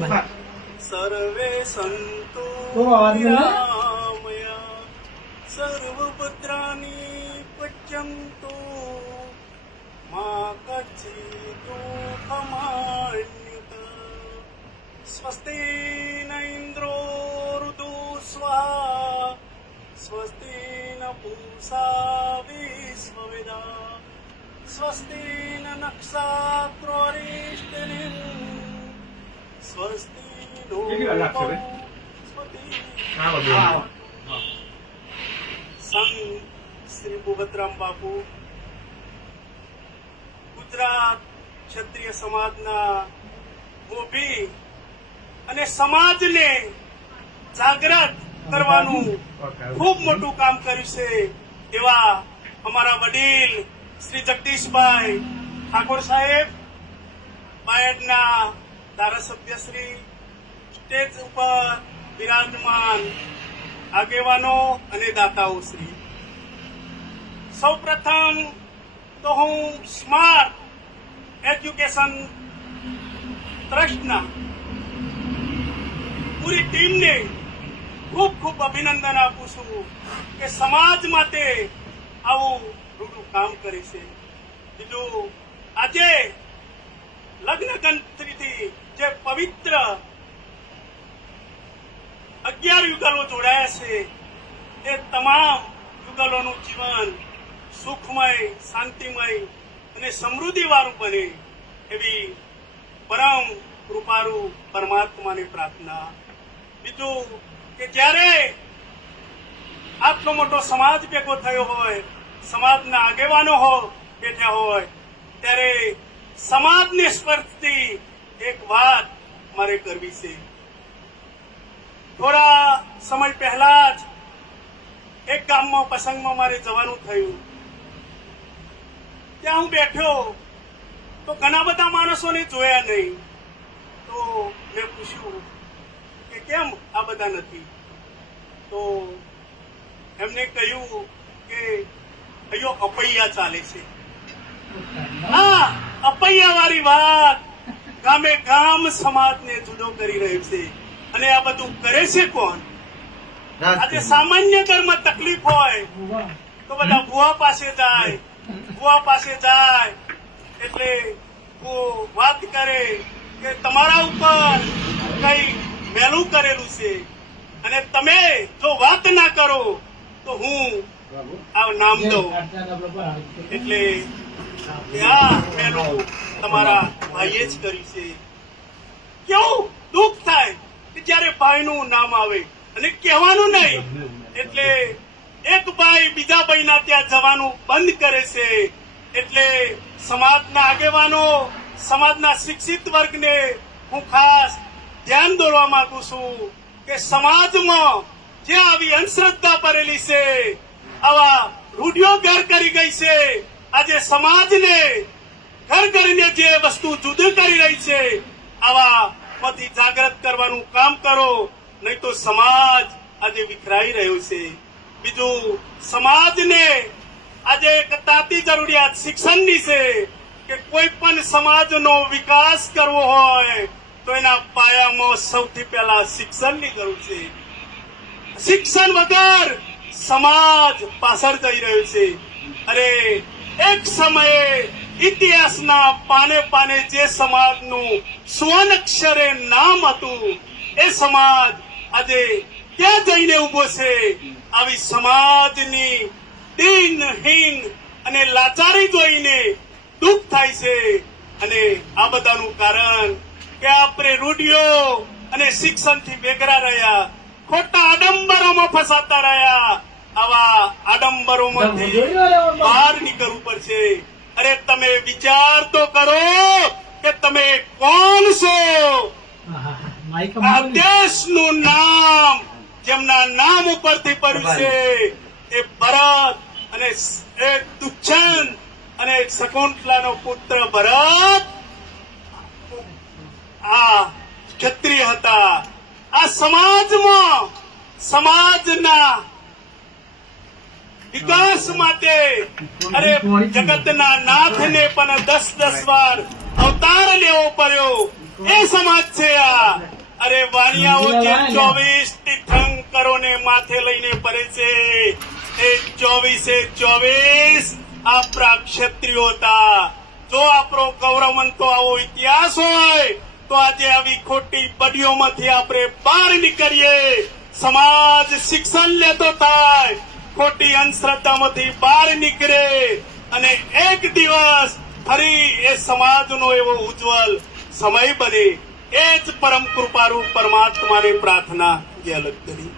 સર્વે સંતો નિરામયા સર્વભદ્રાની પશ્યન્તુ મા કચ્છિતો કમાન્યુત સ્વસ્તિ ન ઇન્દ્રો ઋતુ સ્વાહા સ્વસ્તિ ન પૂષા વિશ્વવેદા સ્વસ્તિ ન નક્ષત્રોરિષ્ટિનિ સ્વસ્તિ નો સંત શ્રી ભૂપતરામ બાપુ ગુજરાત ક્ષત્રિય સમાજના મોભી અને સમાજને જાગૃત કરવાનું ખૂબ મોટું કામ કર્યું છે એવા અમારા વડીલ શ્રી જગદીશભાઈ ઠાકોર સાહેબ, બાયડના ધારાસભ્ય શ્રી, સ્ટેજ ઉપર બિરાજમાન આગેવાનો અને દાતાઓ શ્રી, સૌ પ્રથમ તો હું સ્માર્ટ એજ્યુકેશન ટ્રસ્ટના પૂરી ટીમને ખૂબ ખૂબ અભિનંદન આપું છું કે સમાજ માટે આવું રૂડું કામ કરે છે. બીજું, આજે લગ્ન ગણતરીથી જે પવિત્ર 11 યુગલો જોડાયા છે એ તમામ યુગલોનું જીવન સુખમય, શાંતિમય અને સમૃદ્ધિવાળું બને એવી પરમ કૃપાળુ પરમાત્માની પ્રાર્થના. બીજું કે જ્યારે આટલો મોટો સમાજ ભેગો થયો હોય, સમાજના આગેવાનો બેઠા હોય, ત્યારે સમાજને સ્પર્શતી એક વાત મારે કરવી છે. થોડા સમય પહેલા જ એક ગામમાં પ્રસંગમાં મારે જવાનું થયું. ત્યાં હું બેઠો તો ઘણા બધા માણસોને જોયા નહીં. તો મેં પૂછ્યું કે કેમ આ બધા નથી? તો એમને કહ્યું કે અહીંયા અપૈયા ચાલે છે. હા, અપૈયા વાળી વાત ગામે ગામ સમાજને જુદો કરી રહ્યું છે. અને આ બધું કરે છે કોણ? આજે સામાન્ય ઘરમાં તકલીફ હોય તો બધા ભુવા પાસે જાય. ભુવા પાસે જાય એટલે વાત કરે કે તમારા ઉપર કઈ મેલું કરેલું છે અને તમે જો વાત ના કરો તો હું આ નામ દઉં. એટલે આ મેલું તમારા ભાઈએ જ કર્યું છે. કેવું દુઃખ થાય કે જયારે ભાઈનું નામ આવે અને કહેવાનું નહીં. એટલે એક ભાઈ બીજા ભાઈના ત્યાં જવાનું બંધ કરે છે. એટલે સમાજના આગેવાનો, સમાજના શિક્ષિત વર્ગને હું ખાસ ધ્યાન દોરવા માંગુ છું કે સમાજમાં જે આવી અંધશ્રદ્ધા ભરેલી છે, આવા રૂઢિઓ ઘર કરી ગઈ છે, આજે સમાજને ઘર કરીને જે વસ્તુ જુદી કરી રહી છે, આવા માંથી જાગૃત કરવાનું કામ કરો, નહીં તો સમાજ આજે વિખરાઈ રહ્યો છે. બીજું, સમાજને આજે એક તાતી જરૂરિયાત શિક્ષણની છે કે કોઈ પણ સમાજનો વિકાસ કરવો હોય તો એના પાયામાં સૌથી પહેલા શિક્ષણની જરૂર છે. શિક્ષણ વગર સમાજ પાછળ જઈ રહ્યો છે. અરે એક સમયે ઇતિહાસના પાને પાને જે સમાજનું સ્વર્ણાક્ષરે નામ હતું એ સમાજ આજે ક્યાં જઈને ઉભો છે? આવી સમાજની દીનહીન અને લાચારી જોઈને દુઃખ થાય છે. અને આ બધાનું કારણ કે આપણે રૂઢિઓ અને શિક્ષણથી બેગરા રહ્યા, ખોટા આડંબરોમાં ફસાતા રહ્યા. આવા આડંબરોમાંથી બહાર નીકળવું પડશે. અરે તમે વિચાર તો કરો કે તમે કોણ છો? આ દેશનું નામ જેમના નામ ઉપરથી પડ્યું છે એ ભરત અને દુષ્યંત અને શકુંતલાનો પુત્ર ભરત આ ક્ષત્રિય હતા. આ સમાજમાં સમાજના વિકાસ માટે અરે જગતના નાથને પણ 10-10 વાર અવતાર લેવો પડ્યો. એ સમાજ છે આ. અરે વાણિયાઓ જે 24 તીર્થંકરોને માથે લઈને ફરે છે એ 24 આપણા ક્ષત્રિયો હતા. જો આપણો ગૌરવવંતો આવો ઇતિહાસ હોય તો આજે આવી ખોટી બડીઓમાંથી આપણે બહાર નીકળીએ, સમાજ શિક્ષણ લેતો થાય, ખોટી અંધશ્રદ્ધામાંથી બહાર નીકળે અને એક દિવસ ફરી એ સમાજનો એવો ઉજ્જવલ સમય બને. એ જ પરમ કૃપારૂપ પરમાત્માને પ્રાર્થના જે અલગ કરી.